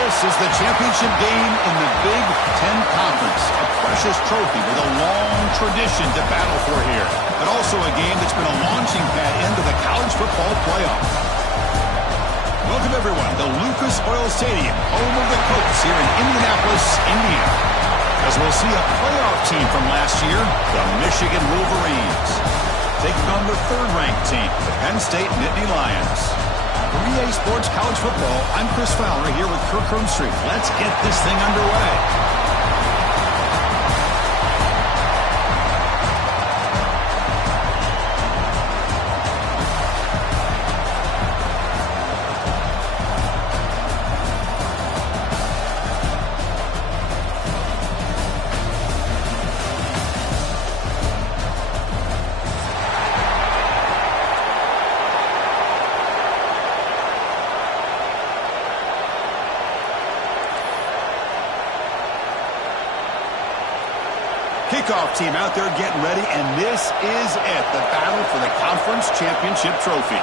This is the championship game in the Big Ten Conference. A precious trophy with a long tradition to battle for here. But also a game that's been a launching pad into the college football playoff. Welcome, everyone, to Lucas Oil Stadium, home of the Colts here in Indianapolis, Indiana. As we'll see a playoff team from last year, the Michigan Wolverines, taking on the third-ranked team, the Penn State Nittany Lions. For EA Sports College Football, I'm Chris Fowler here with Kirk Hermstreet. Let's get this thing underway. Kickoff team out there getting ready, and this is it, the battle for the conference championship trophy.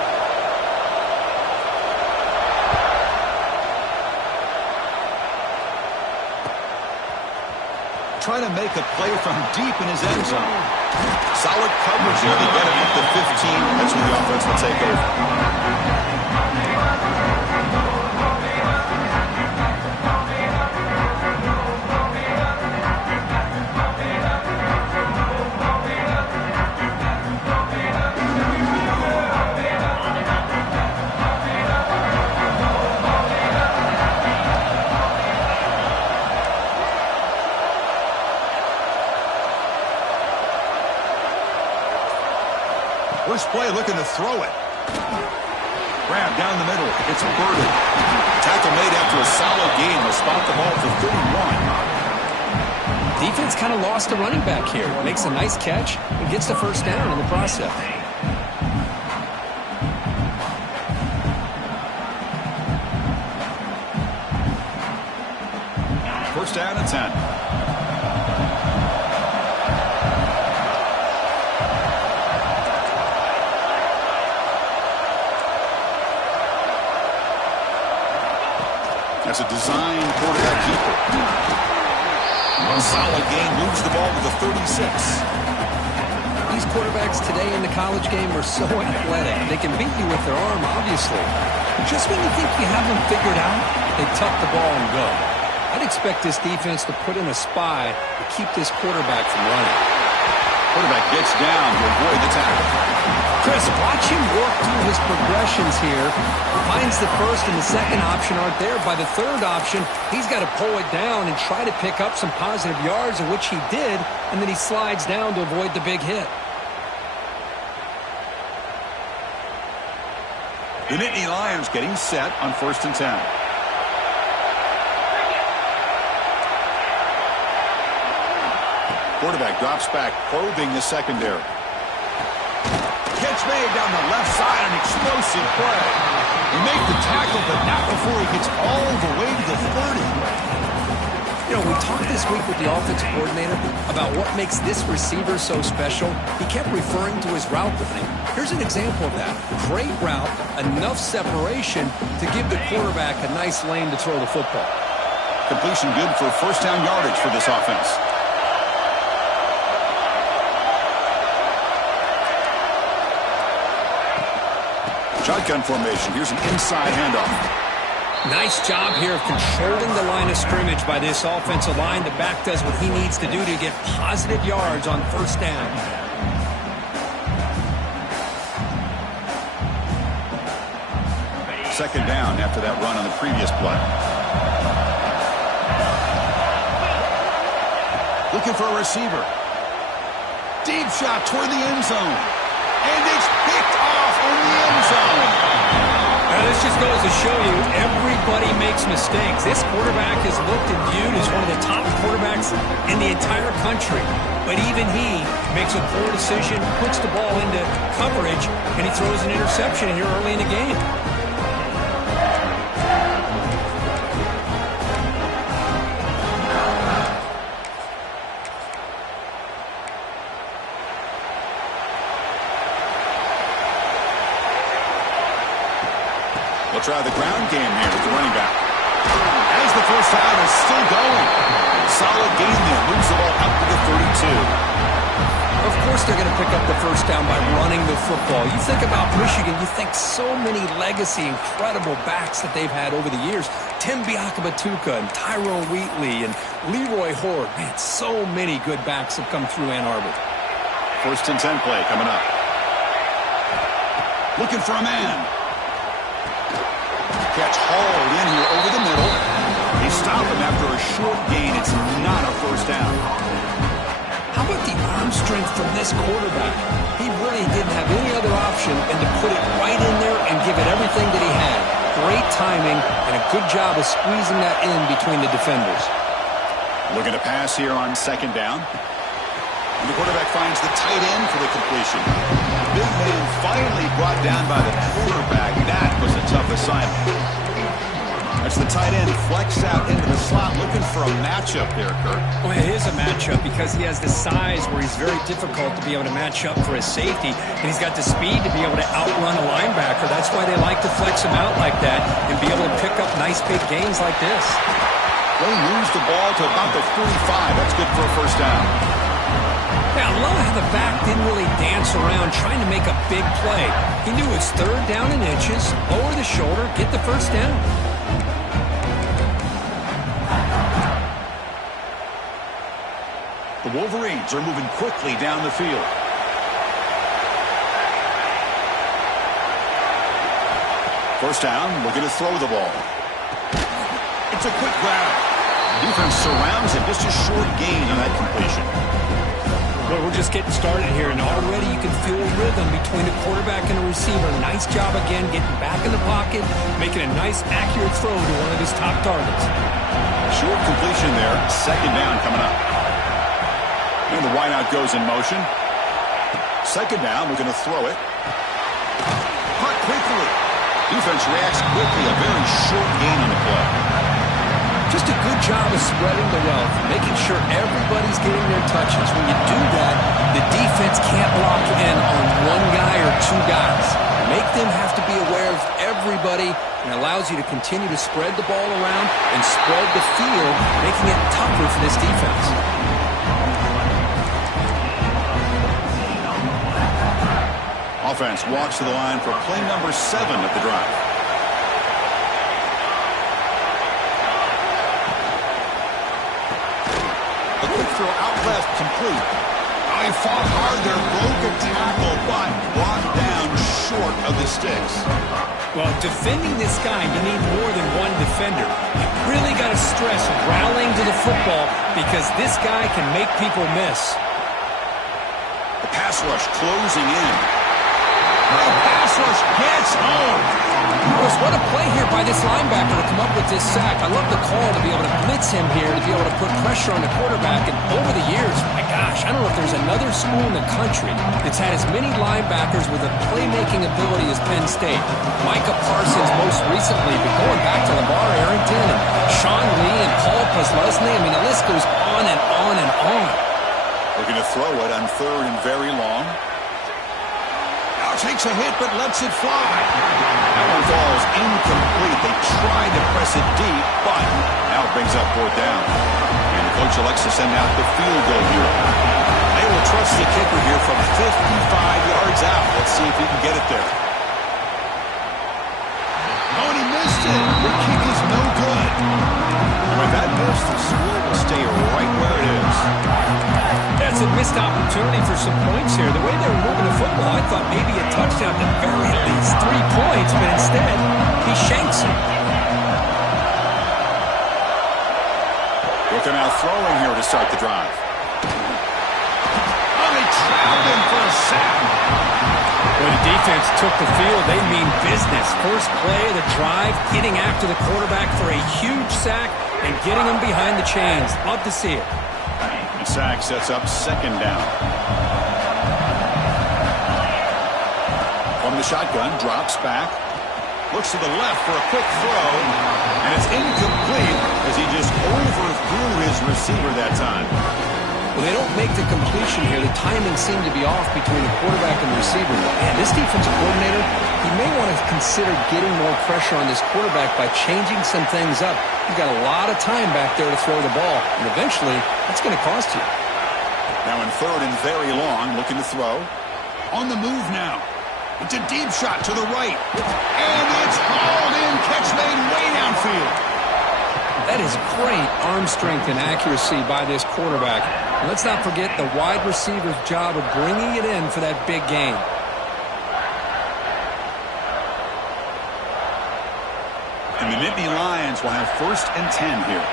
Trying to make a play from deep in his end zone. Solid coverage here to get him up to 15. That's where the offense will take over. First play looking to throw it. Grab down the middle. It's Burden. Tackle made after a solid gain. Will spot the ball for 31. Defense kind of lost a running back here. Makes a nice catch and gets the first down in the process. First down and 10. That's a design quarterback keeper. A solid gain, moves the ball to the 36. These quarterbacks today in the college game are so athletic. They can beat you with their arm, obviously. Just when you think you have them figured out, they tuck the ball and go. I'd expect this defense to put in a spy to keep this quarterback from running. Quarterback gets down to avoid the tackle. Chris, watch him work through his progressions here. Finds the first and the second option aren't there. By the third option, he's got to pull it down and try to pick up some positive yards, in which he did, and then he slides down to avoid the big hit. The Nittany Lions getting set on 1st and 10. Quarterback drops back, probing the secondary. Catch made down the left side, an explosive play. He made the tackle, but not before he gets all the way to the 30. You know, we talked this week with the offensive coordinator about what makes this receiver so special. He kept referring to his route running. Here's an example of that. Great route, enough separation to give the quarterback a nice lane to throw the football. Completion good for first down yardage for this offense. Shotgun formation. Here's an inside handoff. Nice job here of controlling the line of scrimmage by this offensive line. The back does what he needs to do to get positive yards on first down. Second down after that run on the previous play. Looking for a receiver. Deep shot toward the end zone. And it's picked off in the end zone. Now, this just goes to show you everybody makes mistakes. This quarterback is looked and viewed as one of the top quarterbacks in the entire country. But even he makes a poor decision, puts the ball into coverage, and he throws an interception here early in the game. They'll try the ground game here with the running back. Has first down is still going. Solid gain there. Moves the ball up to the 32. Of course they're going to pick up the first down by running the football. You think about Michigan, you think so many legacy, incredible backs that they've had over the years. Tim Biakabatuka and Tyrone Wheatley and Leroy Horde. Man, so many good backs have come through Ann Arbor. First and 10 play coming up. Looking for a man. Catch hauled in here over the middle. They stop him after a short gain. It's not a first down. How about the arm strength from this quarterback? He really didn't have any other option than to put it right in there and give it everything that he had. Great timing and a good job of squeezing that in between the defenders. Looking to pass here on second down. And the quarterback finds the tight end for the completion. Big man finally brought down by the quarterback. That was a tough assignment. That's the tight end flexed out into the slot, looking for a matchup there, Kirk. Well, it is a matchup because he has the size where he's very difficult to be able to match up for his safety, and he's got the speed to be able to outrun a linebacker. That's why they like to flex him out like that and be able to pick up nice big gains like this. They moves the ball to about the 45. That's good for a first down. Now, I love how the back didn't really dance around trying to make a big play. He knew his third down in inches, lower the shoulder, get the first down. The Wolverines are moving quickly down the field. First down, looking to throw the ball. It's a quick grab. Defense surrounds him, just a short gain on that completion. Well, we're just getting started here, and already you can feel a rhythm between the quarterback and the receiver. Nice job again, getting back in the pocket, making a nice, accurate throw to one of his top targets. Short completion there, second down coming up. And the wideout goes in motion. Second down, we're going to throw it. Caught quickly. Defense reacts quickly. A very short gain on the play. Just a good job of spreading the wealth, making sure everybody's getting their touches. When you do that, the defense can't lock in on one guy or two guys. Make them have to be aware of everybody, and allows you to continue to spread the ball around and spread the field, making it tougher for this defense. Offense walks to the line for play number 7 of the drive. A quick throw out left, complete. Oh, he fought hard there, broke a tackle, but brought down short of the sticks. Well, defending this guy, you need more than one defender. You really got to stress rallying to the football because this guy can make people miss. The pass rush closing in. The pass rush gets home. What a play here by this linebacker to come up with this sack. I love the call to be able to blitz him here, to be able to put pressure on the quarterback. And over the years, my gosh, I don't know if there's another school in the country that's had as many linebackers with a playmaking ability as Penn State. Micah Parsons most recently, but going back to LeVar Arrington and Sean Lee and Paul Posluszny. I mean, the list goes on and on and on. Looking to throw it on third and very long. Takes a hit, but lets it fly. That one falls incomplete. They tried to press it deep, but now it brings up fourth down. And the coach elects to send out the field goal here. They will trust the kicker here from 55 yards out. Let's see if he can get it there. Oh, and he missed it. The kick is no good. And with that miss, the score will stay right where it is. That's a missed opportunity for some points here. The way they were moving the football, I thought maybe a touchdown at the very least 3 points, but instead, he shanks it. Looking out throwing here to start the drive. Oh, they trapped him for a sack. When the defense took the field, they mean business. First play of the drive, getting after the quarterback for a huge sack and getting him behind the chains. Love to see it. Sack sets up second down. From the shotgun, drops back. Looks to the left for a quick throw. And it's incomplete as he just overthrew his receiver that time. Well, they don't make the completion here. The timing seemed to be off between the quarterback and the receiver. And this defensive coordinator, he may want to consider getting more pressure on this quarterback by changing some things up. You've got a lot of time back there to throw the ball, and eventually that's going to cost you. Now in third and very long, looking to throw. On the move now. It's a deep shot to the right. And it's hauled in. Catch made way downfield. That is great arm strength and accuracy by this quarterback. And let's not forget the wide receiver's job of bringing it in for that big gain. And the Nittany Lions will have 1st and 10 here.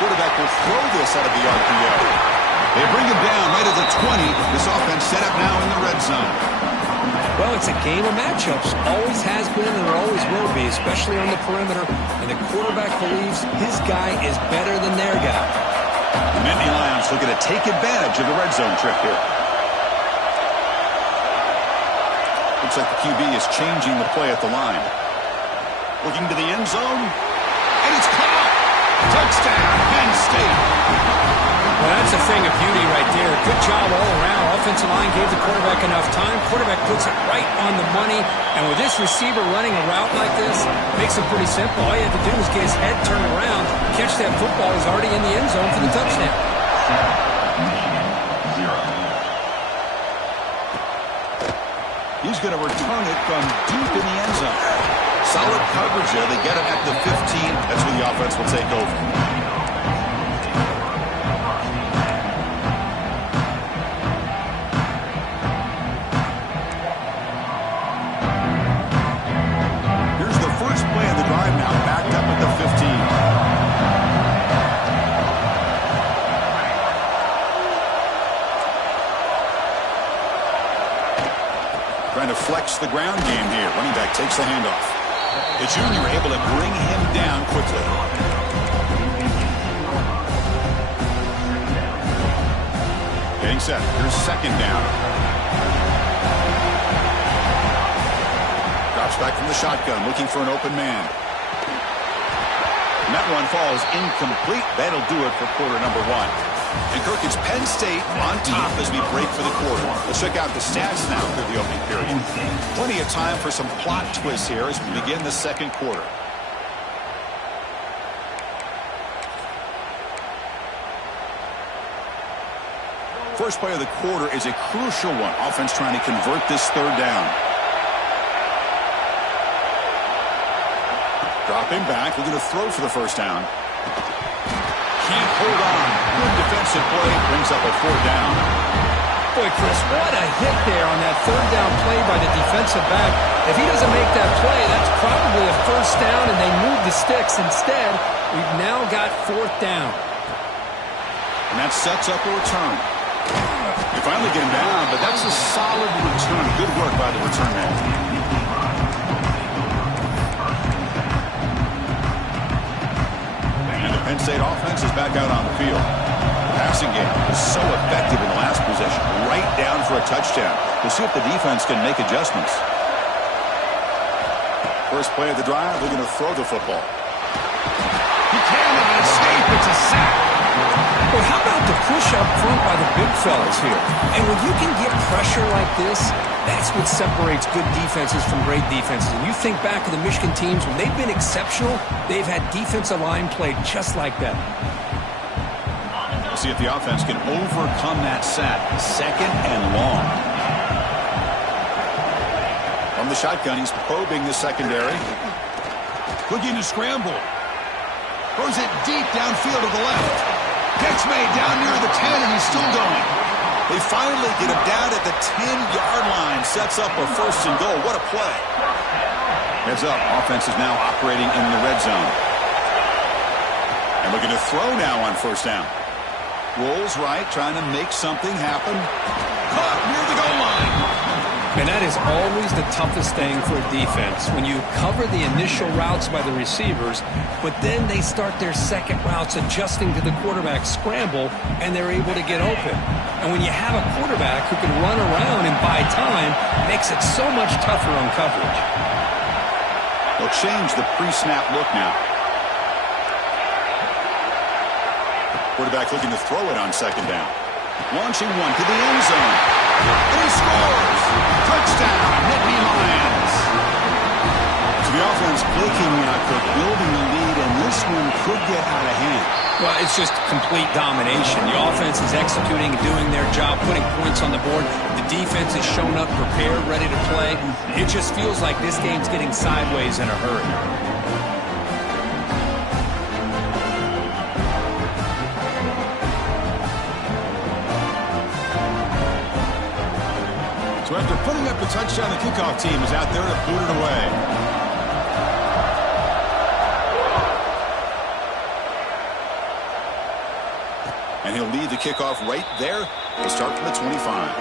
Quarterback will throw this out of the RPO. They bring him down right at the 20. This offense set up now in the red zone. Well, it's a game of matchups. Always has been and there always will be, especially on the perimeter. And the quarterback believes his guy is better than their guy. The Nittany Lions looking to take advantage of the red zone trip here. Looks like the QB is changing the play at the line. Looking to the end zone. And it's caught. Touchdown, Penn State. Well, that's a thing of beauty right there. Good job all around. Offensive line gave the quarterback enough time. Quarterback puts it right on the money. And with this receiver running a route like this, makes it pretty simple. All you have to do is get his head turned around, catch that football. He's already in the end zone for the touchdown. He's going to return it from deep in the end zone. Solid coverage there. They get him at the 15. That's where the offense will take over. Here's the first play of the drive now, backed up at the 15. Trying to flex the ground game here. Running back takes the handoff. The junior able to bring him down quickly. Getting set. Here's 2nd down. Drops back from the shotgun, looking for an open man. And that one falls incomplete. That'll do it for quarter number 1. And Kirk, it's Penn State on top as we break for the quarter. Let's check out the stats now through the opening period. Plenty of time for some plot twists here as we begin the second quarter. First play of the quarter is a crucial one. Offense trying to convert this 3rd down. Dropping back, looking to throw for the 1st down. Can't hold on. Good defensive play. Brings up a 4th down. Boy, Chris, what a hit there on that 3rd down play by the defensive back. If he doesn't make that play, that's probably a 1st down, and they move the sticks. Instead, we've now got 4th down. And that sets up a return. They finally get him down, but that's a solid return. Good work by the return man. Penn State offense is back out on the field. The passing game was so effective in the last possession. Right down for a touchdown. We'll see if the defense can make adjustments. First play of the drive, they're going to throw the football. He can't escape. It's a sack. Well, how about the push up front by the big fellas here? And when you can get pressure like this, that's what separates good defenses from great defenses. And you think back to the Michigan teams, when they've been exceptional, they've had defensive line played just like that. We'll see if the offense can overcome that sack. 2nd and long. From the shotgun, he's probing the secondary. Looking to scramble. Throws it deep downfield to the left. Catch made down near the 10, and he's still going. They finally get him down at the 10-yard line. Sets up a 1st and goal. What a play. Heads up. Offense is now operating in the red zone. And looking to throw now on 1st down. Rolls right, trying to make something happen. Caught near the goal line. And that is always the toughest thing for a defense, when you cover the initial routes by the receivers, but then they start their second routes adjusting to the quarterback's scramble, and they're able to get open. And when you have a quarterback who can run around and buy time, it makes it so much tougher on coverage. They'll change the pre-snap look now. Quarterback looking to throw it on second down. Launching one to the end zone. And he scores! Touchdown, Nittany Lions! So the offense blinking out, Cook, building the lead, and this one could get out of hand. Well, it's just complete domination. The offense is executing and doing their job, putting points on the board. The defense is shown up, prepared, ready to play. It just feels like this game's getting sideways in a hurry. So after putting up a touchdown, the kickoff team is out there to boot it away. And he'll lead the kickoff right there. He'll start from the 25.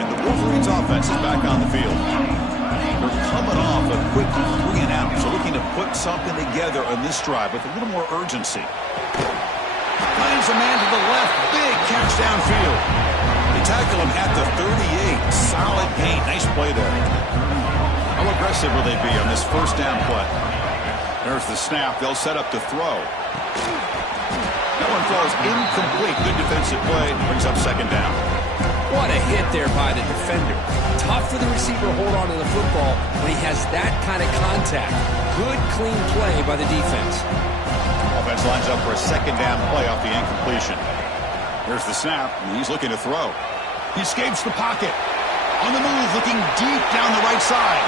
And the Wolverines offense is back on the field. They're coming off a quick 3-and-out, so looking to put something together on this drive with a little more urgency. Finds a man to the left, big catch downfield. They tackle him at the 38. Solid gain, nice play there. How aggressive will they be on this first down play? There's the snap, they'll set up to throw. That one throws incomplete. Good defensive play, brings up second down. What a hit there by the defender. Tough for the receiver to hold on to the football when he has that kind of contact. Good, clean play by the defense. Offense lines up for a second down play off the incompletion. Here's the snap, and he's looking to throw. He escapes the pocket. On the move, looking deep down the right side.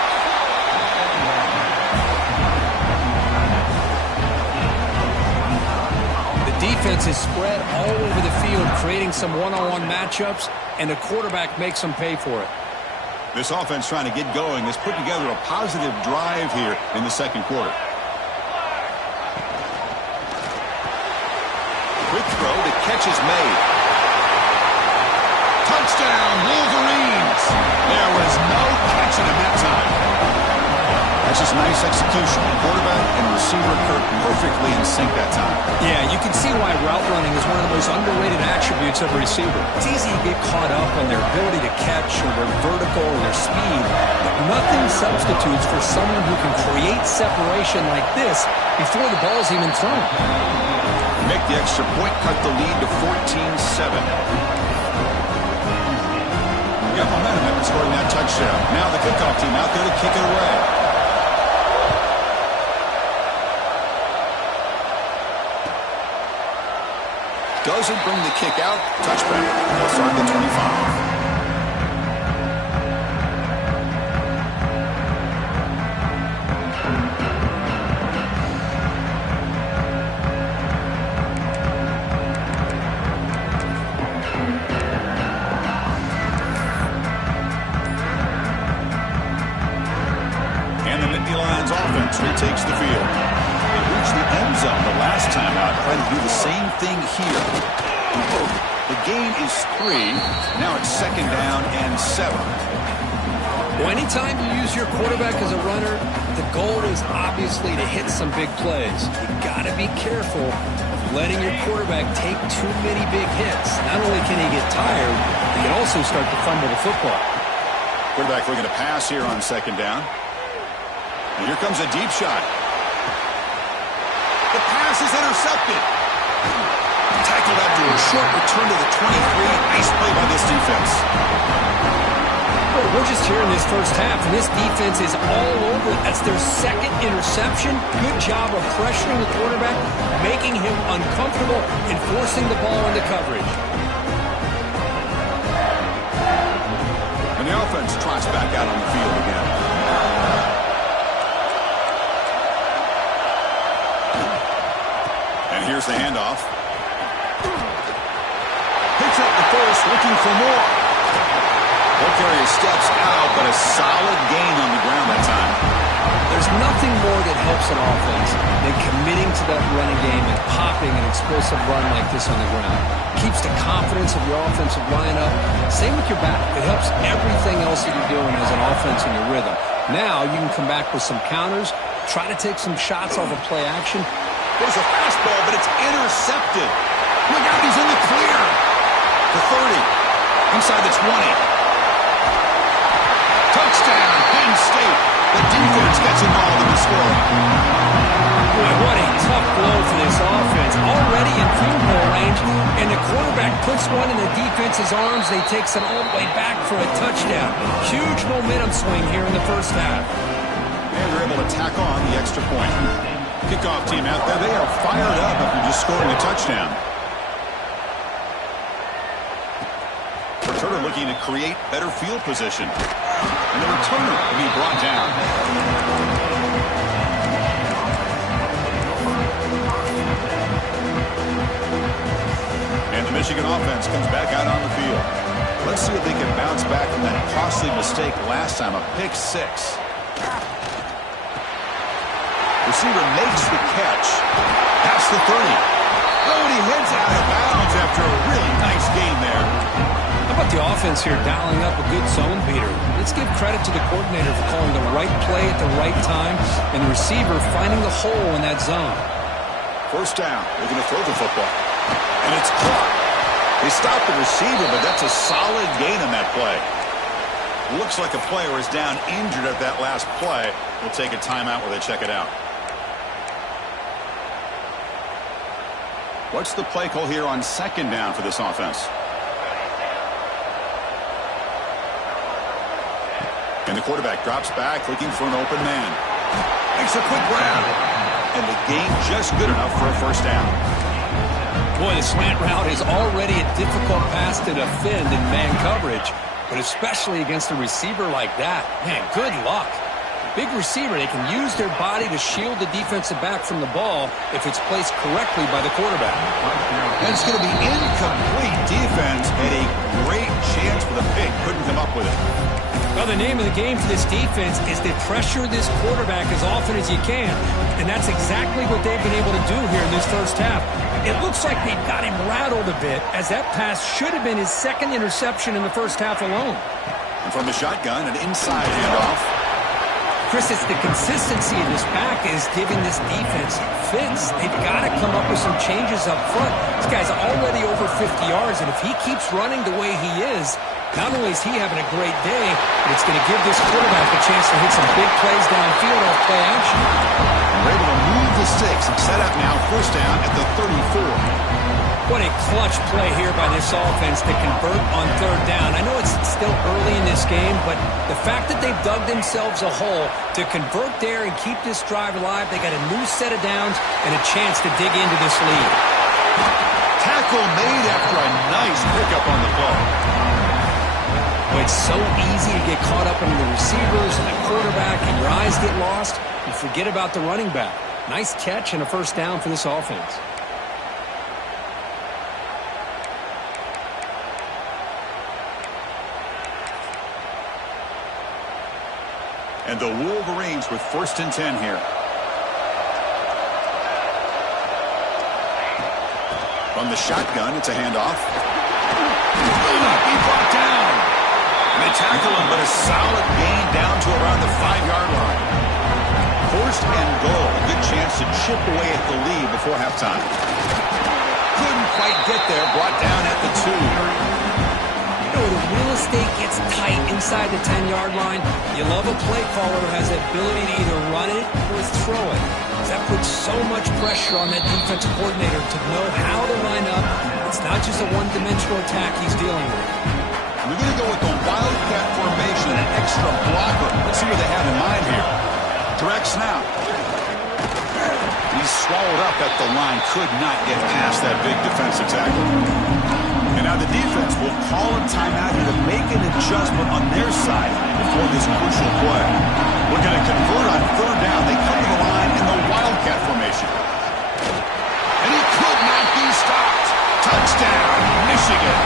Defense is spread all over the field, creating some one-on-one matchups, and the quarterback makes them pay for it. This offense trying to get going has put together a positive drive here in the second quarter. Quick throw, the catch is made. Touchdown, Wolverines! There was no catching him that time. That's just nice execution. Quarterback and receiver Kirk perfectly in sync that time. Yeah, you can see why route running is one of the most underrated attributes of a receiver. It's easy to get caught up on their ability to catch or their vertical or their speed, but nothing substitutes for someone who can create separation like this before the ball's even thrown. Make the extra point, cut the lead to 14-7. Got momentum after scoring that touchdown. Now the kickoff team out there to kick it away. Doesn't bring the kick out. Touchback. They'll start the 25. And the Nittany Lions offense retakes the field. They reached the end zone the last time out. Trying to do the same thing here. The gain is 3. Now it's second down and 7. Well, anytime you use your quarterback as a runner, the goal is obviously to hit some big plays. You got to be careful of letting your quarterback take too many big hits. Not only can he get tired, he can also start to fumble the football. Quarterback looking to pass here on second down. And here comes a deep shot. The pass is intercepted. Tackled after a short return to the 23. Nice play by this defense. Well, we're just here in this first half, and this defense is all over it. That's their second interception. Good job of pressuring the quarterback, making him uncomfortable, and forcing the ball into coverage. And the offense trots back out on the field again. And here's the handoff. Picks up the first, looking for more. He'll carry his steps out, but a solid gain on the ground that time. There's nothing nothing more that helps an offense than committing to that running game and popping an explosive run like this on the ground. Keeps the confidence of your offensive lineup. Same with your back. It helps everything else that you're doing as an offense in your rhythm. Now you can come back with some counters, try to take some shots off of play action. There's a fastball, but it's intercepted. Look out, he's in the clear. The 30. Inside the 20. Touchdown, Penn State. The defense gets involved in the scoring. Boy, what a tough blow for this offense. Already in field goal range, and the quarterback puts one in the defense's arms. They takes it all the way back for a touchdown. Huge momentum swing here in the first half. And they're able to tack on the extra point. Kickoff team out there, they are fired up after just scoring a touchdown. Returner looking to create better field position. And the returner will be brought down. And the Michigan offense comes back out on the field. Let's see if they can bounce back from that costly mistake last time, a pick six. Receiver makes the catch. That's the 30. Oh, and he heads out of bounds after a really nice game there. How about the offense here dialing up a good zone beater? Let's give credit to the coordinator for calling the right play at the right time and the receiver finding the hole in that zone. First down. They're going to throw the football. And it's caught. They stopped the receiver, but that's a solid gain on that play. Looks like a player is down injured at that last play. We'll take a timeout while they check it out. What's the play call here on second down for this offense? And the quarterback drops back, looking for an open man. Makes a quick grab. And the gain just good enough for a first down. Boy, the slant route is already a difficult pass to defend in man coverage, but especially against a receiver like that. Man, good luck. Big receiver, they can use their body to shield the defensive back from the ball if it's placed correctly by the quarterback. And it's going to be incomplete defense and a great chance for the pick. Couldn't come up with it. Well, the name of the game for this defense is to pressure this quarterback as often as you can, and that's exactly what they've been able to do here in this first half. It looks like they've got him rattled a bit, as that pass should have been his second interception in the first half alone. And from the shotgun, an inside handoff. Chris, it's the consistency of this back is giving this defense fits. They've got to come up with some changes up front. This guy's already over 50 yards, and if he keeps running the way he is, not only is he having a great day, but it's going to give this quarterback a chance to hit some big plays downfield off play action. They're able to move the sticks and set up now first down at the 34. What a clutch play here by this offense to convert on third down. I know it's still early in this game, but the fact that they've dug themselves a hole to convert there and keep this drive alive, they got a new set of downs and a chance to dig into this lead. Tackle made after a nice pickup on the play. Well, it's so easy to get caught up in the receivers and the quarterback, and your eyes get lost. You forget about the running back. Nice catch and a first down for this offense. And the Wolverines with first and 10 here. From the shotgun, it's a handoff. Will not be brought down. And they tackle him, but a solid gain down to around the 5-yard line. First and goal. A good chance to chip away at the lead before halftime. Couldn't quite get there. Brought down at the 2. The real estate gets tight inside the 10-yard line. You love a play caller who has the ability to either run it or throw it. That puts so much pressure on that defensive coordinator to know how to line up. It's not just a one-dimensional attack he's dealing with. We're going to go with the wildcat formation and an extra blocker. Let's see what they have in mind here. Direct snap. He's swallowed up at the line. Could not get past that big defensive tackle. And now the defense will call a timeout here to make an adjustment on their side before this crucial play. We're going to convert on third down. They come to the line in the wildcat formation. And he could not be stopped. Touchdown, Michigan.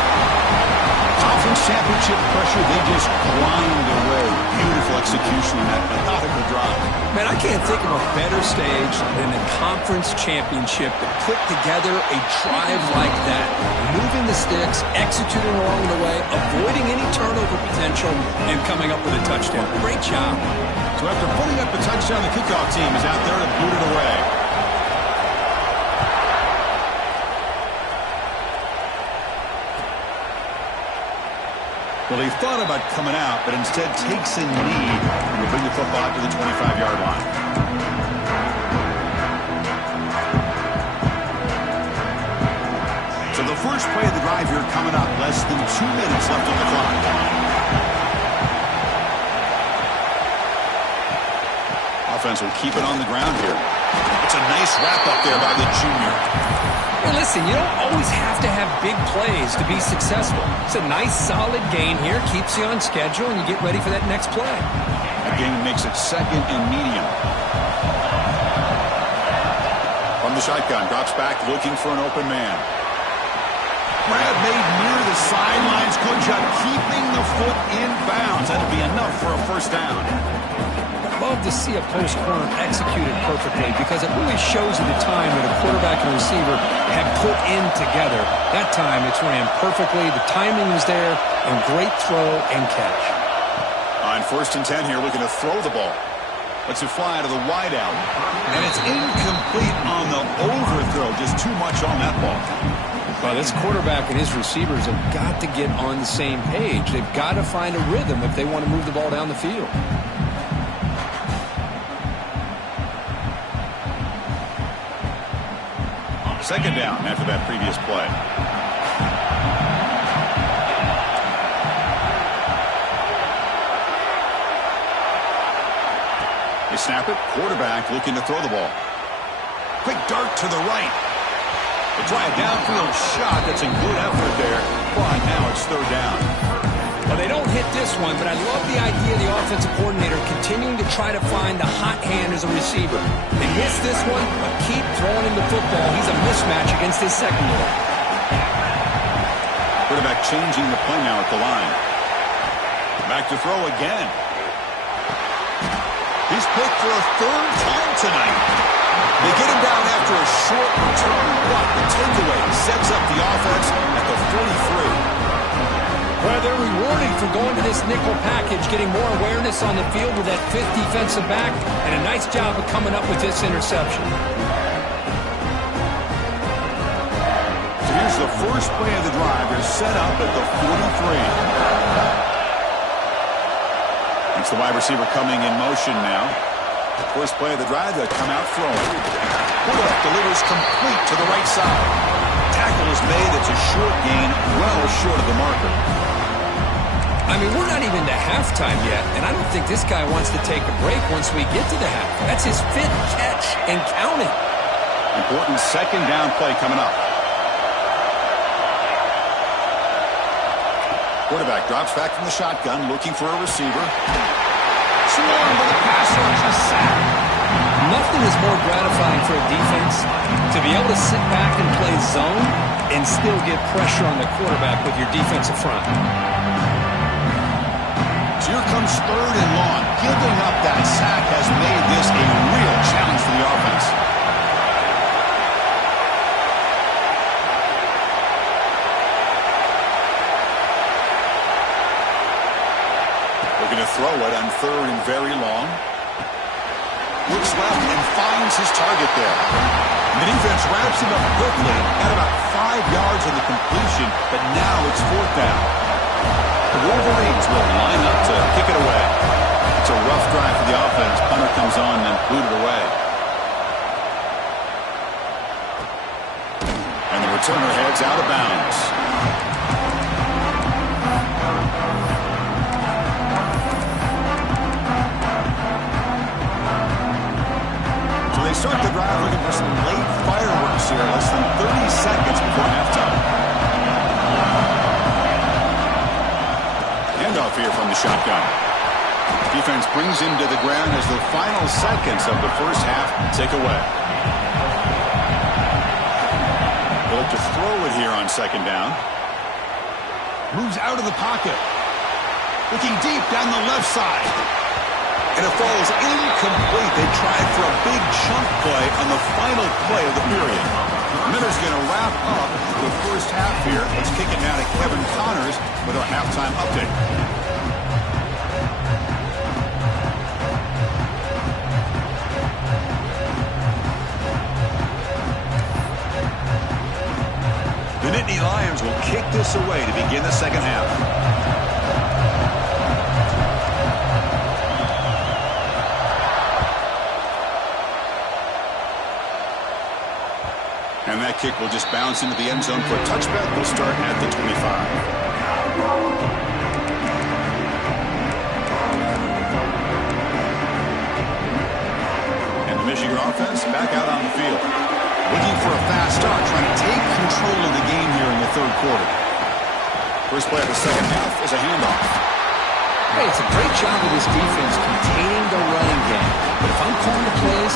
Conference championship pressure, they just grind away. Beautiful execution on that methodical drive. Man, I can't can't think of a better stage than a conference championship to put together a drive like that. Moving the sticks, executing along the way, avoiding any turnover potential, and coming up with a touchdown. Great job. So after putting up a touchdown, the kickoff team is out there to boot it away. Well, he thought about coming out, but instead takes a knee and will bring the football out to the 25-yard line. So the first play of the drive here coming up. Less than 2 minutes left on the clock. Offense will keep it on the ground here. It's a nice wrap-up there by the junior. Well, listen, you don't always have to have big plays to be successful. It's a nice, solid gain here. Keeps you on schedule, and you get ready for that next play. That gain makes it second and medium. From the shotgun, drops back, looking for an open man. Grab made near the sidelines. Good job keeping the foot in bounds. That'll be enough for a first down. Love to see a post corner executed perfectly because it really shows you the time that a quarterback and receiver have put in together. That time it's ran perfectly. The timing was there, and great throw and catch. On 1st and 10 here, looking to throw the ball. Lets it fly to the wideout. And it's incomplete on the overthrow. Just too much on that ball. Well, this quarterback and his receivers have got to get on the same page. They've got to find a rhythm if they want to move the ball down the field. Second down after that previous play. They snap it. Quarterback looking to throw the ball. Quick dart to the right. They try a downfield shot. That's a good effort there. But now it's third down. Well, they don't hit this one, but I love the idea of the offensive coordinator continuing to try to find the hot hand as a receiver. They miss this one, but keep throwing him the football. He's a mismatch against his secondary. Quarterback changing the play now at the line. Back to throw again. He's picked for a third time tonight. They get him down after a short return, but the takeaway sets up the offense at the 43. Well, they're rewarded for going to this nickel package, getting more awareness on the field with that 5th defensive back, and a nice job of coming up with this interception. So here's the first play of the drive. They're set up at the 43. It's the wide receiver coming in motion now. First play of the drive, they come out throwing. Quarterback delivers complete to the right side. Tackle is made. It's a short gain, well short of the marker. I mean, we're not even to halftime yet, and I don't think this guy wants to take a break once we get to the half. That's his 5th catch and counting. Important second down play coming up. Quarterback drops back from the shotgun, looking for a receiver. Swarmed by the pass rush, a sack. Nothing is more gratifying for a defense to be able to sit back and play zone and still get pressure on the quarterback with your defensive front. So here comes third and long. Giving up that sack has made this a real challenge for the offense. Looking to throw it on third and very long. Looks left and finds his target there. And the defense wraps him up quickly. Got about 5 yards on the completion, but now it's fourth down. The Wolverines will line up to kick it away. It's a rough drive for the offense. Punter comes on and booted away. And the returner heads out of bounds. They start the drive looking for some late fireworks here, less than 30 seconds before halftime. Handoff here from the shotgun. Defense brings him to the ground as the final seconds of the first half tick away. They'll look to throw it here on second down. Moves out of the pocket. Looking deep down the left side. And it falls incomplete. They tried for a big chunk play on the final play of the period. Miller's going to wrap up the first half here. Let's kick it now to Kevin Connors with our halftime update. The Nittany Lions will kick this away to begin the second half. And that kick will just bounce into the end zone for a touchback. They'll start at the 25. And the Michigan offense back out on the field. Looking for a fast start, trying to take control of the game here in the third quarter. First play of the second half is a handoff. Hey, it's a great job of this defense containing the running game. But if I'm calling the plays,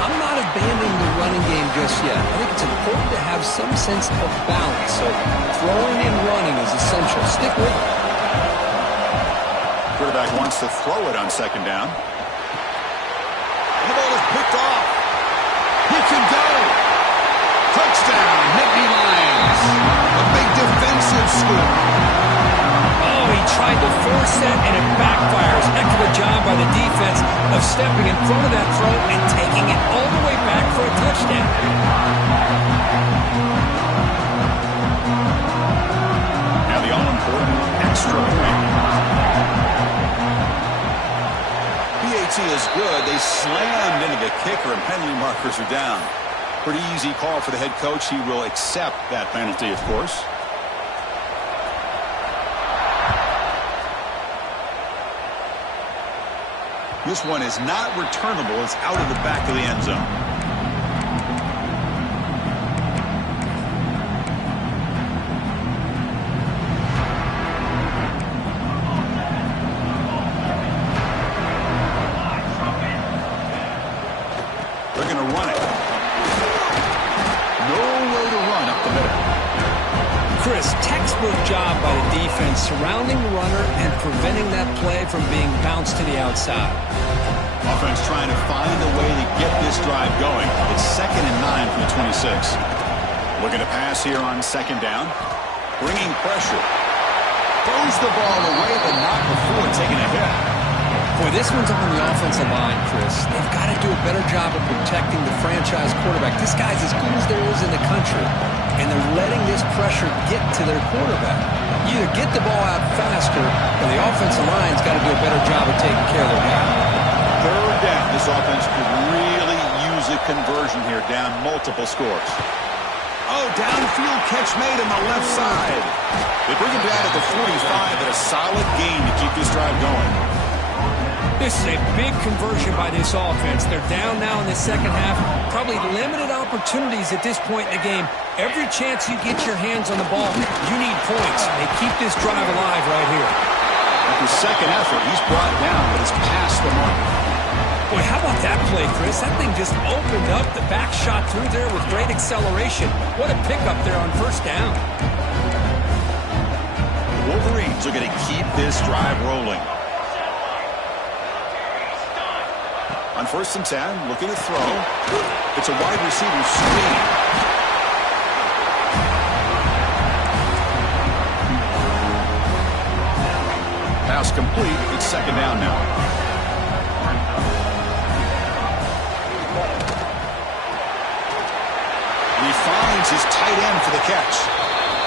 I'm not abandoning the running game just yet. I think it's important to have some sense of balance. So throwing and running is essential. Stick with it. Quarterback wants to throw it on second down. And the ball is picked off. He can go. Touchdown, Nittany Lions. A big defensive score. Oh, he tried to force that, and it backfires. Heck of a job by the defense of stepping in front of that throw and taking it all the way back for a touchdown. Now the all-important extra point. PAT is good. They slammed into the kicker, and penalty markers are down. Pretty easy call for the head coach. He will accept that penalty, of course. This one is not returnable. It's out of the back of the end zone. They're going to run it. Nowhere to run up the middle. Chris, textbook job by the defense surrounding the runner and preventing that play from being bounced to the outside. Offense trying to find a way to get this drive going. It's 2nd and 9 from the 26. Looking to pass here on second down. Bringing pressure. Throws the ball away, but not before taking a hit. Boy, this one's on the offensive line, Chris. They've got to do a better job of protecting the franchise quarterback. This guy's as good as there is in the country, and they're letting this pressure get to their quarterback. You either get the ball out faster, or the offensive line's got to do a better job of taking care of their guy. Third down. This offense could really use a conversion here, down multiple scores. Oh, downfield catch made on the left side. They bring him down at the 45, but a solid gain to keep this drive going. This is a big conversion by this offense. They're down now in the second half. Probably limited opportunities at this point in the game. Every chance you get your hands on the ball, you need points. They keep this drive alive right here. At the second effort, he's brought down, but it's past the mark. Boy, how about that play, Chris? That thing just opened up. The back shot through there with great acceleration. What a pickup there on first down. The Wolverines are going to keep this drive rolling. On 1st and 10, looking to throw. It's a wide receiver screen. Pass complete. It's second down now. And he finds his tight end for the catch.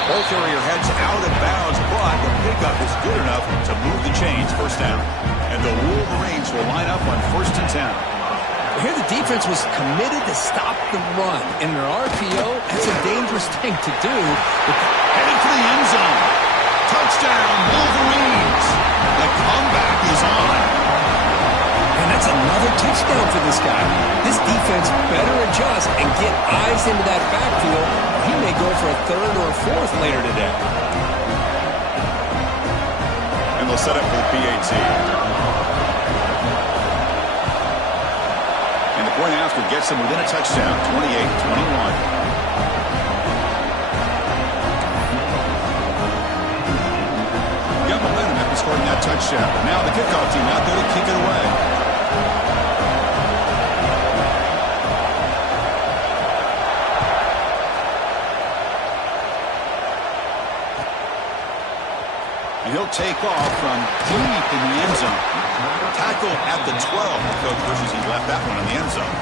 Ball carrier heads out of bounds, but the pickup is good enough to move the chains. First down. And the Wolverines will line up on 1st and 10. Here the defense was committed to stop the run. In their RPO, that's a dangerous thing to do. Heading for the end zone. Touchdown, Wolverines. The comeback is on. And that's another touchdown for this guy. This defense better adjust and get eyes into that backfield. He may go for a third or a fourth later today. And they'll set up for the PAT. Point after gets them within a touchdown, 28-21. Got momentum after scoring that touchdown. Now the kickoff team out there to kick it away. take off from deep in the end zone. Tackle at the 12. The coach wishes he left that one in the end zone.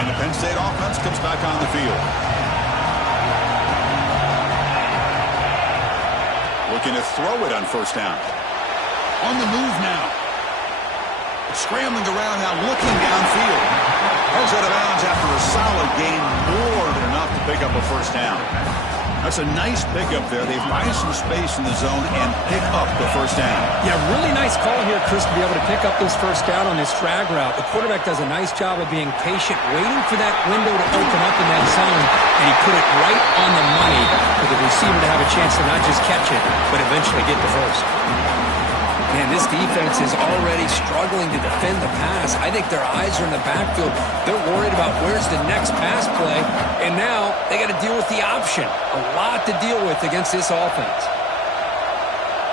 And the Penn State offense comes back on the field. Looking to throw it on first down. On the move now. Scrambling around now, looking downfield. Goes out of bounds after a solid gain, more than enough to pick up a first down. That's a nice pickup there. They find some space in the zone and pick up the first down. Yeah, really nice call here, Chris, to be able to pick up this first down on this drag route. The quarterback does a nice job of being patient, waiting for that window to open up in that zone, and he put it right on the money for the receiver to have a chance to not just catch it, but eventually get the first. Man, this defense is already struggling to defend the pass. I think their eyes are in the backfield. They're worried about where's the next pass play, and now they got to deal with the option. A lot to deal with against this offense.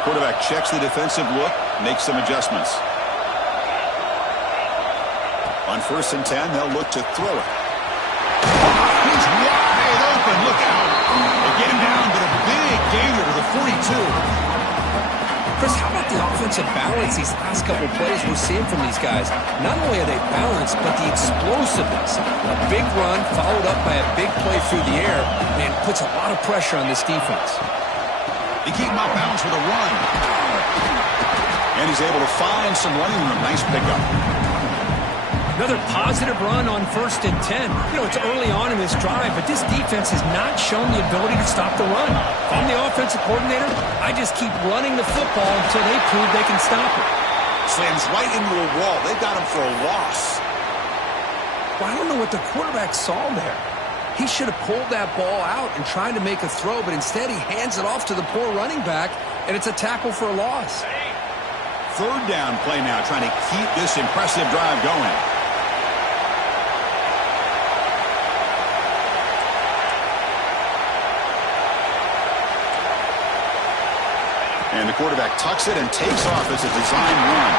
Quarterback checks the defensive look, makes some adjustments. On 1st and 10, they'll look to throw it. He's wide open. Look out. They get him down, but a big gainer to the 42. Chris, how about the offensive balance these last couple plays we're seeing from these guys? Not only are they balanced, but the explosiveness. A big run followed up by a big play through the air, and puts a lot of pressure on this defense. They keep him out bounds with a run. And he's able to find some running room. Nice pickup. Another positive run on 1st and 10. You know, it's early on in this drive, but this defense has not shown the ability to stop the run. If I'm the offensive coordinator, I just keep running the football until they prove they can stop it. Slams right into a wall. They got him for a loss. Well, I don't know what the quarterback saw there. He should have pulled that ball out and tried to make a throw, but instead he hands it off to the poor running back, and it's a tackle for a loss. 3rd down play now, trying to keep this impressive drive going. And the quarterback tucks it and takes off as a design run.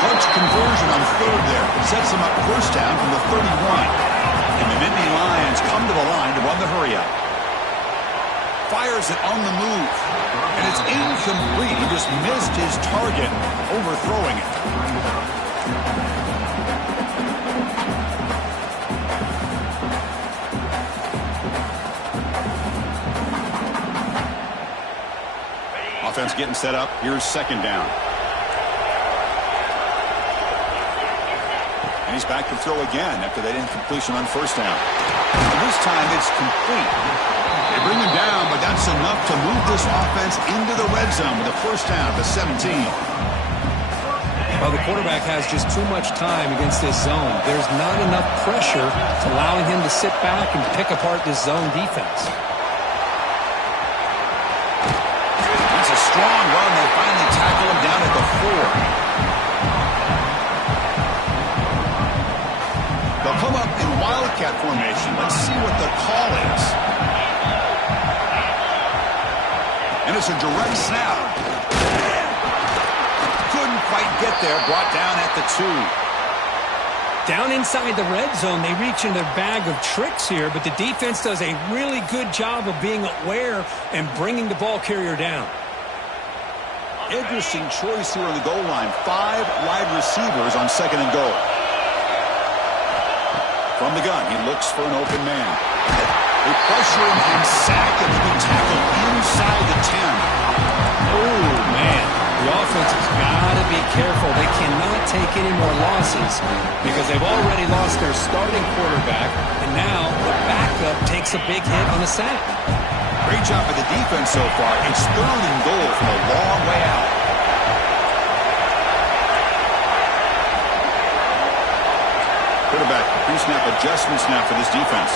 Clutch conversion on 3rd there. Sets him up 1st down from the 31. And the Nittany Lions come to the line to run the hurry up. Fires it on the move. And it's incomplete. He just missed his target, overthrowing it. Offense getting set up. Here's 2nd down. And he's back to throw again after that incompletion on 1st down. And this time it's complete. They bring him down, but that's enough to move this offense into the red zone with a 1st down to 17. Well, the quarterback has just too much time against this zone. There's not enough pressure to allowing him to sit back and pick apart this zone defense. Strong run. They finally tackle him down at the 4. They'll come up in Wildcat formation. Let's see what the call is. And it's a direct snap. Couldn't quite get there. Brought down at the 2. Down inside the red zone, they reach in their bag of tricks here, but the defense does a really good job of being aware and bringing the ball carrier down. Interesting choice here on the goal line. 5 wide receivers on 2nd and goal. From the gun, he looks for an open man. They pressure him and sack him. He tackled inside the 10. Oh, man. The offense has got to be careful. They cannot take any more losses because they've already lost their starting quarterback, and now the backup takes a big hit on the sack. Great job by the defense so far. It's 3rd and goal from a long way out. Quarterback pre-snap adjustments now for this defense.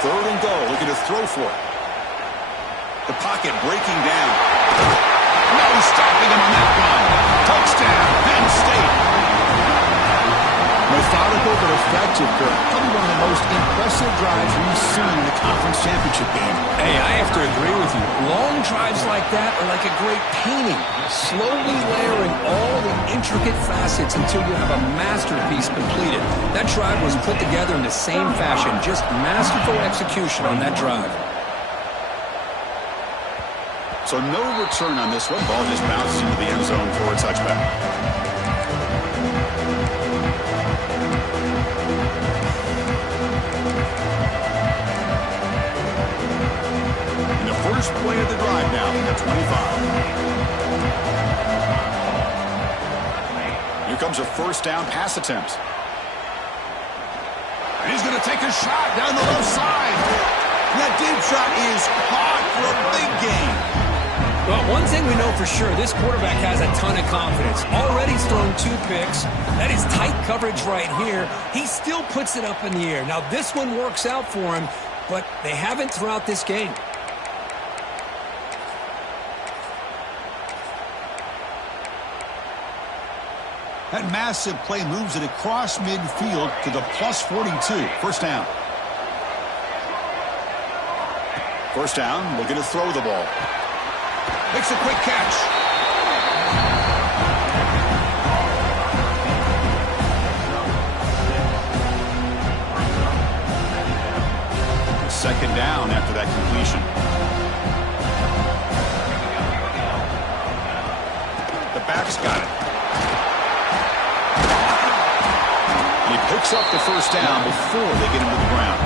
Third and goal, looking to throw for it. The pocket breaking down. No stopping him on that one. Touchdown, Penn State. Methodical but effective, Kirk. Probably one of the most impressive drives we've seen in the conference championship game. Hey, I have to agree with you. Long drives like that are like a great painting, slowly layering all the intricate facets until you have a masterpiece completed. That drive was put together in the same fashion, just masterful execution on that drive. So no return on this one. Ball just bounces into the end zone for a touchback. And the first play of the drive now from the 25. Here comes a first down pass attempt. And he's going to take a shot down the left side. And that deep shot is caught for a big gain. Well, one thing we know for sure, this quarterback has a ton of confidence. Already he's thrown 2 picks. That is tight coverage right here. He still puts it up in the air. Now, this one works out for him, but they haven't throughout this game. That massive play moves it across midfield to the plus 42. First down. First down, looking to throw the ball. Makes a quick catch. Second down after that completion. The back's got it. And he picks up the first down before they get him to the ground.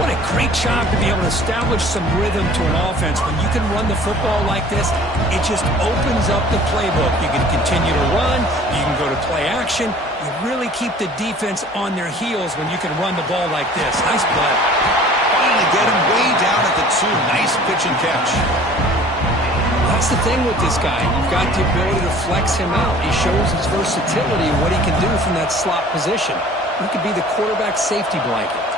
What a great job to be able to establish some rhythm to an offense. When you can run the football like this, it just opens up the playbook. You can continue to run. You can go to play action. You really keep the defense on their heels when you can run the ball like this. Nice play. Finally get him way down at the 2. Nice pitch and catch. That's the thing with this guy. You've got the ability to flex him out. He shows his versatility and what he can do from that slot position. He could be the quarterback safety blanket.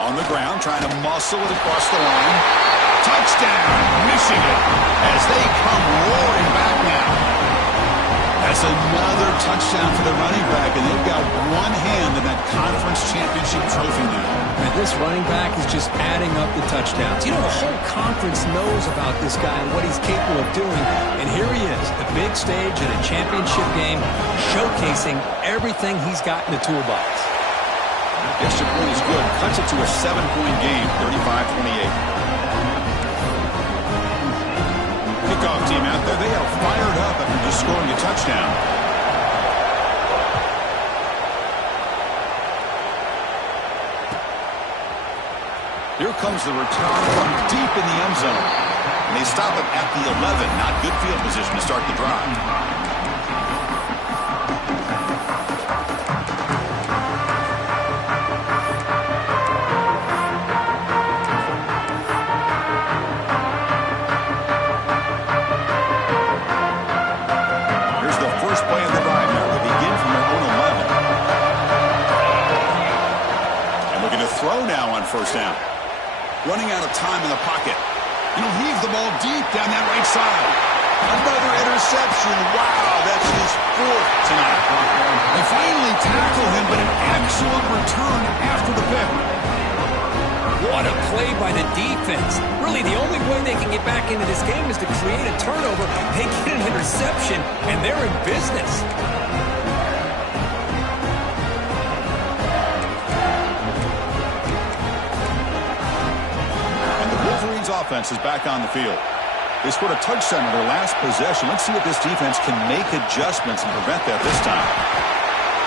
On the ground, trying to muscle it across the line. Touchdown, Michigan, as they come roaring back now. That's another touchdown for the running back, and they've got one hand in that conference championship trophy now. And this running back is just adding up the touchdowns. You know, the whole conference knows about this guy and what he's capable of doing, and here he is, the big stage in a championship game, showcasing everything he's got in the toolbox. Extra point is good. Cuts it to a 7-point game, 35-28. Kickoff team out there. They are fired up after just scoring a touchdown. Here comes the return from deep in the end zone. And they stop it at the 11. Not good field position to start the drive. Throw now on first down. Running out of time in the pocket. And he'll heave the ball deep down that right side. Another interception. Wow, that's his 4th tonight. They finally tackle him, but an excellent return after the pick. What a play by the defense. Really, the only way they can get back into this game is to create a turnover. They get an interception, and they're in business. Offense is back on the field. They scored a touchdown in their last possession. Let's see if this defense can make adjustments and prevent that this time.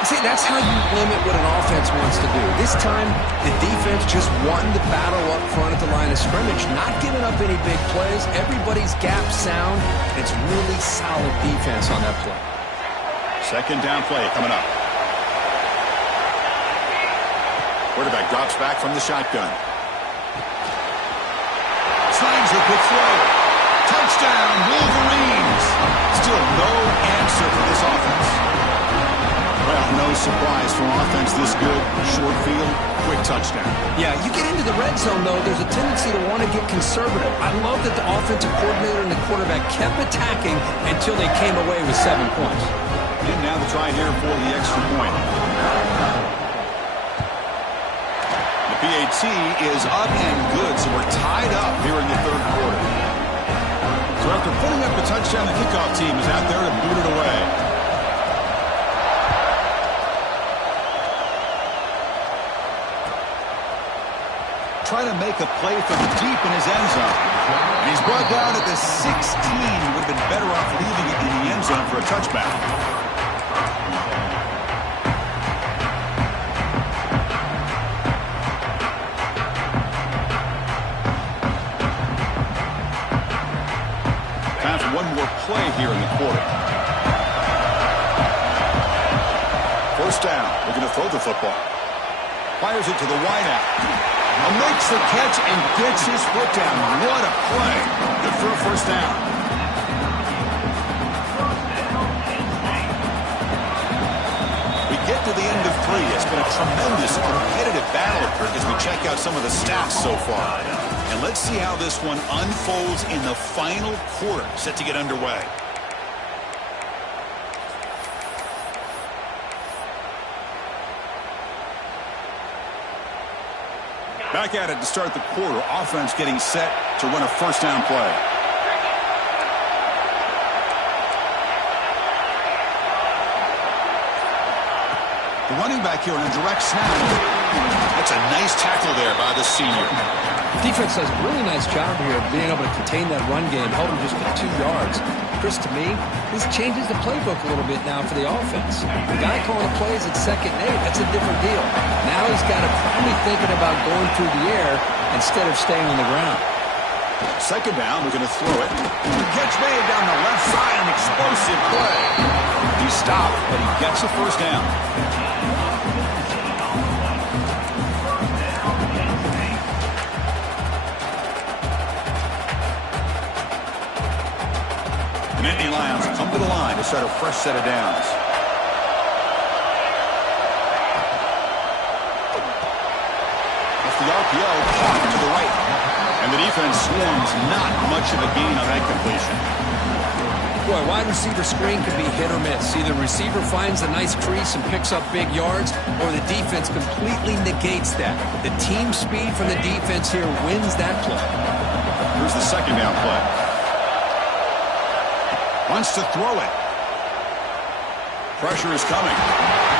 See, that's how you limit what an offense wants to do. This time, the defense just won the battle up front at the line of scrimmage, not giving up any big plays. Everybody's gap sound. It's really solid defense on that play. Second down play coming up. Quarterback drops back from the shotgun. Slides a quick throw. Touchdown, Wolverines. Still no answer for this offense. Well, no surprise from offense this good. Short field, quick touchdown. Yeah, you get into the red zone, though, there's a tendency to want to get conservative. I love that the offensive coordinator and the quarterback kept attacking until they came away with 7 points. And now the try here for the extra point. The PAT is up and good, so we're tied up here in the third quarter. So after putting up a touchdown, the kickoff team is out there to boot it away. Trying to make a play from deep in his end zone. And he's brought down at the 16. Would have been better off leaving it in the end zone for a touchback. Time for one more play here in the quarter. First down. We're going to throw the football. Fires it to the wideout. Makes the catch and gets his foot down. What a play. Good for a first down. We get to the end of 3. It's been a tremendous competitive battle as we check out some of the stats so far. And let's see how this one unfolds in the final quarter, set to get underway. Back at it to start the quarter. Offense getting set to run a first down play. The running back here on a direct snap. That's a nice tackle there by the senior. Defense does a really nice job here of being able to contain that run game, held him just to 2 yards. Chris, to me, this changes the playbook a little bit now for the offense. The guy calling the plays at 2nd and 8, that's a different deal. Now he's got to probably thinking about going through the air instead of staying on the ground. Second down, we're going to throw it. Catch made down the left side, an explosive play. He stopped, but he gets the first down. The Nittany Lions come to the line to start a fresh set of downs. Off the RPO, caught to the right. And the defense swarms, not much of a gain on that completion. Boy, wide receiver screen could be hit or miss. Either receiver finds a nice crease and picks up big yards, or the defense completely negates that. The team speed from the defense here wins that play. Here's the second down play. Wants to throw it. Pressure is coming.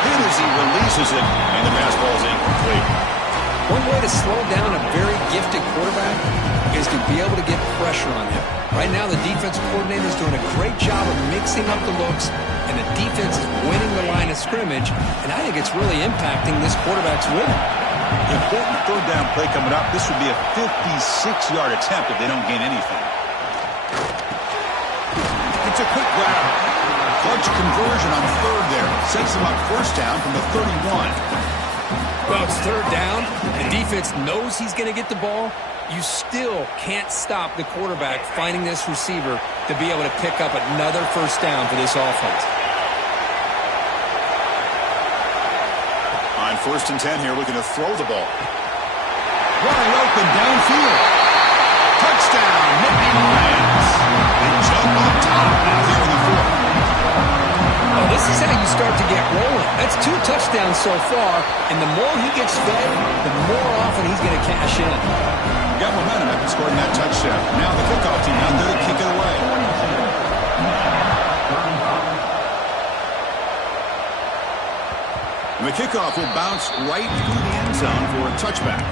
Hit as he releases it, and the pass ball is incomplete. One way to slow down a very gifted quarterback is to be able to get pressure on him. Right now, the defensive coordinator is doing a great job of mixing up the looks, and the defense is winning the line of scrimmage, and I think it's really impacting this quarterback's rhythm. Important third down play coming up. This would be a 56-yard attempt if they don't gain anything. It's a quick grab. Clutch conversion on third there. Sets them up first down from the 31. Well, it's third down. The defense knows he's going to get the ball. You still can't stop the quarterback finding this receiver to be able to pick up another first down for this offense. On 1st and 10 here, looking to throw the ball. Wide open downfield. Touchdown, Nittany Lions. They jump on top now here in the 4th. Oh, this is how you start to get rolling. That's 2 touchdowns so far, and the more he gets fed, the more often he's going to cash in. Got momentum after scoring that touchdown. Now the kickoff team out there to kick it away. And the kickoff will bounce right through the end zone for a touchback.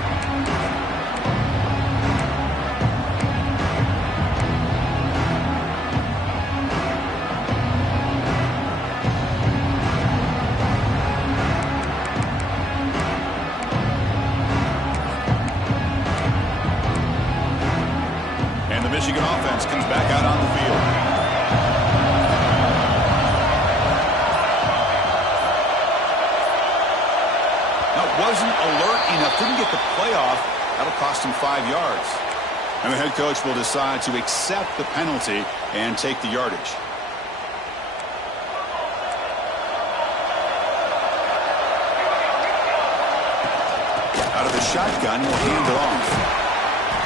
Michigan offense comes back out on the field. Now, wasn't alert enough, didn't get the play off. That'll cost him 5 yards. And the head coach will decide to accept the penalty and take the yardage. Out of the shotgun, he'll hand it off.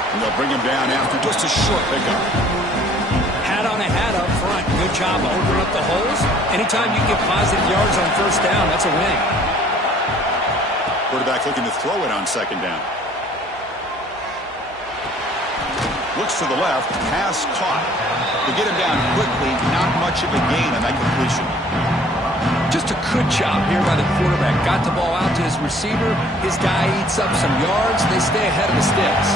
And they'll bring him down after just a short pickup. Hat on a hat up front. good job of opening up the holes. Anytime you get positive yards on first down, that's a win. Quarterback looking to throw it on second down. Looks to the left, pass caught. To get him down quickly, not much of a gain on that completion. Just a good job here by the quarterback. Got the ball out to his receiver. His guy eats up some yards. They stay ahead of the sticks.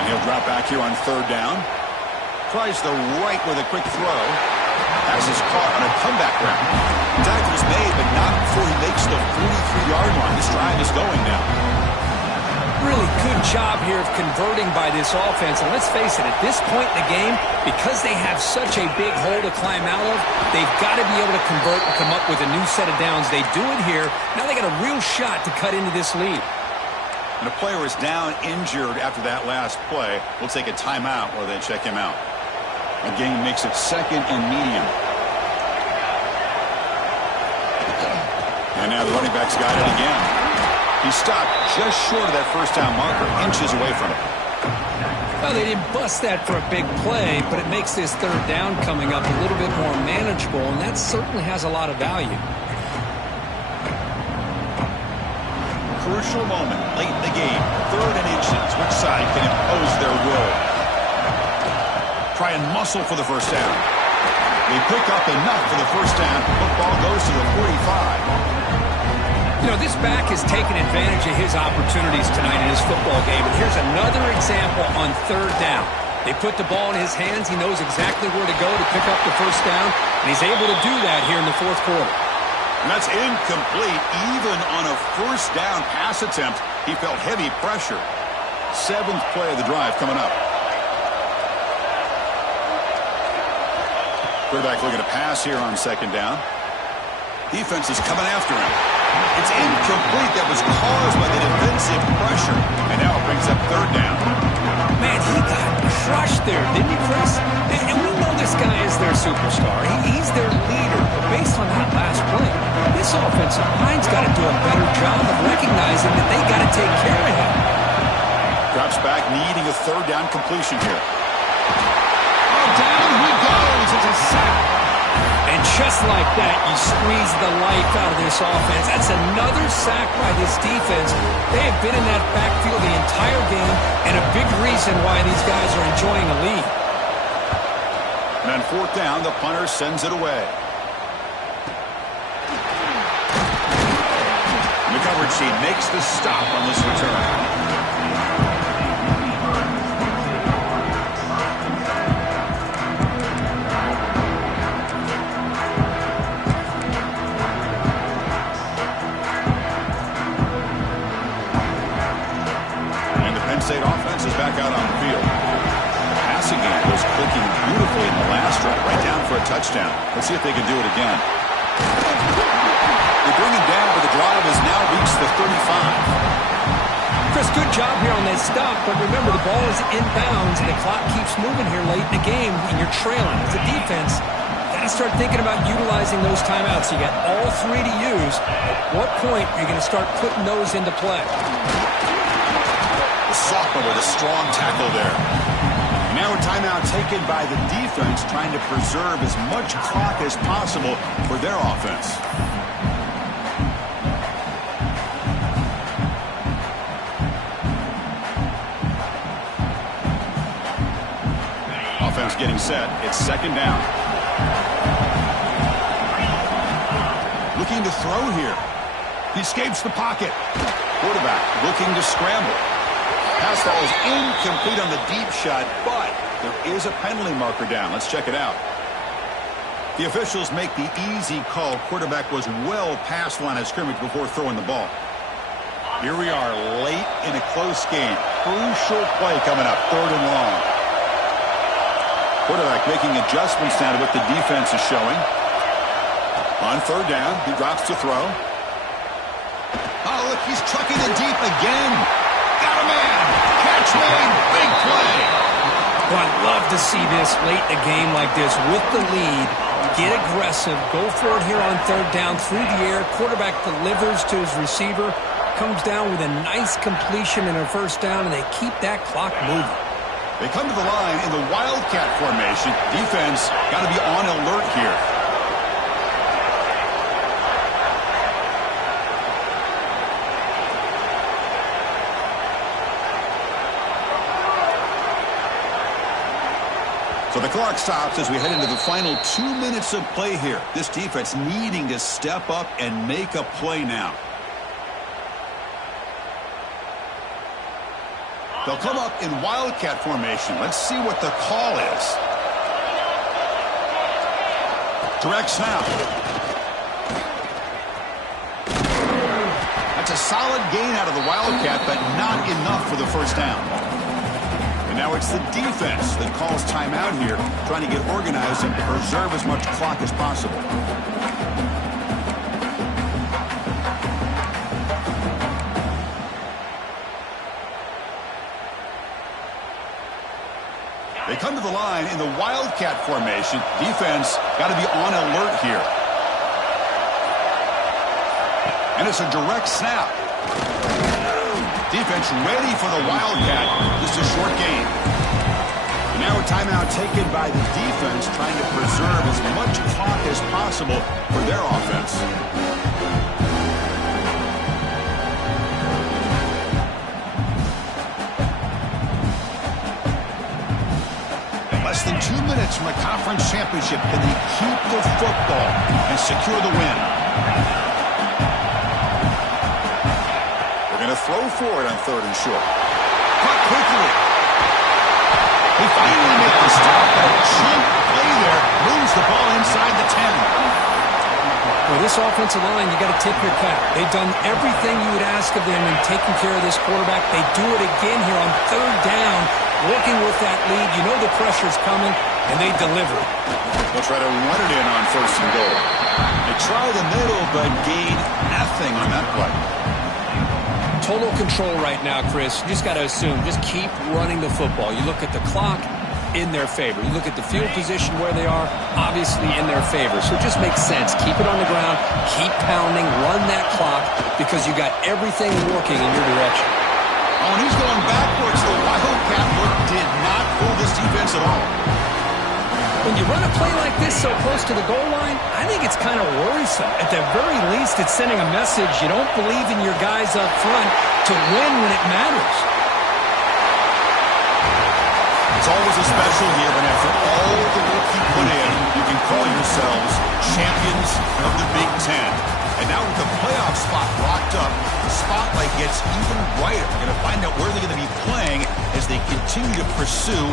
And he'll drop back here on third down. Tries the right with a quick throw. Pass is caught on a comeback route. Tackle's made, but not before he makes the 43-yard line. This drive is going now. Really good job here of converting by this offense. And let's face it, at this point in the game, because they have such a big hole to climb out of, they've got to be able to convert and come up with a new set of downs. They do it here. Now they got a real shot to cut into this lead. And the player is down injured after that last play. We'll take a timeout while they check him out. Again, makes it second and medium. And now the running back's got it again. He stopped just short of that first down marker, inches away from it. Well, they didn't bust that for a big play, but it makes this third down coming up a little bit more manageable, and that certainly has a lot of value. Crucial moment late in the game. Third and inches. Which side can impose their will? Try and muscle for the first down. They pick up enough for the first down. Football goes to the 45. You know, this back has taken advantage of his opportunities tonight in his football game. And here's another example on third down. They put the ball in his hands. He knows exactly where to go to pick up the first down. And he's able to do that here in the fourth quarter. And that's incomplete. Even on a first down pass attempt, he felt heavy pressure. Seventh play of the drive coming up. Quarterback looking to pass here on second down. Defense is coming after him. It's incomplete. That was caused by the defensive pressure. And now it brings up third down. Man, he got crushed there, didn't he, Chris? And we know this guy is their superstar. He's their leader. But based on that last play, this offensive line's got to do a better job of recognizing that they got to take care of him. Drops back, needing a third down completion here. Oh, down he goes. It's a sack. And just like that, you squeeze the life out of this offense. That's another sack by this defense. They have been in that backfield the entire game, and a big reason why these guys are enjoying a lead. And on fourth down, the punter sends it away. And the coverage team makes the stop on this return. State offense is back out on the field. The passing game was clicking beautifully in the last drive, right down for a touchdown. Let's see if they can do it again. They bring him down, but the drive has now reached the 35. Chris, good job here on that stop, but remember the ball is inbounds and the clock keeps moving here late in the game and you're trailing. As a defense, you got to start thinking about utilizing those timeouts. You got all three to use. At what point are you going to start putting those into play? Sophomore with a strong tackle there. Now a timeout taken by the defense, trying to preserve as much clock as possible for their offense. Offense getting set. It's second down. Looking to throw here. He escapes the pocket. Quarterback looking to scramble. Pass ball is incomplete on the deep shot, but there is a penalty marker down. Let's check it out. The officials make the easy call. Quarterback was well past the line of scrimmage before throwing the ball. Here we are late in a close game. Crucial play coming up, third and long. Quarterback making adjustments now to what the defense is showing. On third down, he drops to throw. Oh, look, he's trucking it deep again. Got a man. Catch made. Big play. Well, I'd love to see this late in a game like this with the lead. Get aggressive. Go for it here on third down through the air. Quarterback delivers to his receiver. Comes down with a nice completion in a first down, and they keep that clock moving. They come to the line in the Wildcat formation. Defense got to be on alert here. So the clock stops as we head into the final 2 minutes of play here. This defense needing to step up and make a play now. They'll come up in Wildcat formation. Let's see what the call is. Direct snap. That's a solid gain out of the Wildcat, but not enough for the first down. And now it's the defense that calls timeout here, trying to get organized and preserve as much clock as possible. They come to the line in the Wildcat formation. Defense got to be on alert here. And it's a direct snap. Defense ready for the Wildcat. Just a short gain. And now a timeout taken by the defense, trying to preserve as much clock as possible for their offense. Less than 2 minutes from a conference championship. Can they keep the football and secure the win? They're going to throw for it on 3rd and short. Cut quickly. They finally make the stop, but a cheap play there moves the ball inside the 10. Well, this offensive line, you got to tip your cap. They've done everything you would ask of them in taking care of this quarterback. They do it again here on 3rd down, working with that lead. You know the pressure's coming, and they deliver. They'll try to run it in on 1st and goal. They try the middle, but gain nothing on that play. Total control right now, Chris. You just got to assume, just keep running the football. You look at the clock, in their favor. You look at the field position where they are, obviously in their favor. So it just makes sense. Keep it on the ground, keep pounding, run that clock, because you got everything working in your direction. Oh, and he's going backwards. The Wildcat look did not fool this defense at all. When you run a play like this so close to the goal line, I think it's kind of worrisome. At the very least, it's sending a message you don't believe in your guys up front to win when it matters. It's always a special year when after all the work you put in, you can call yourselves champions of the Big Ten. And now with the playoff spot locked up, the spotlight gets even brighter. We're going to find out where they're going to be playing as they continue to pursue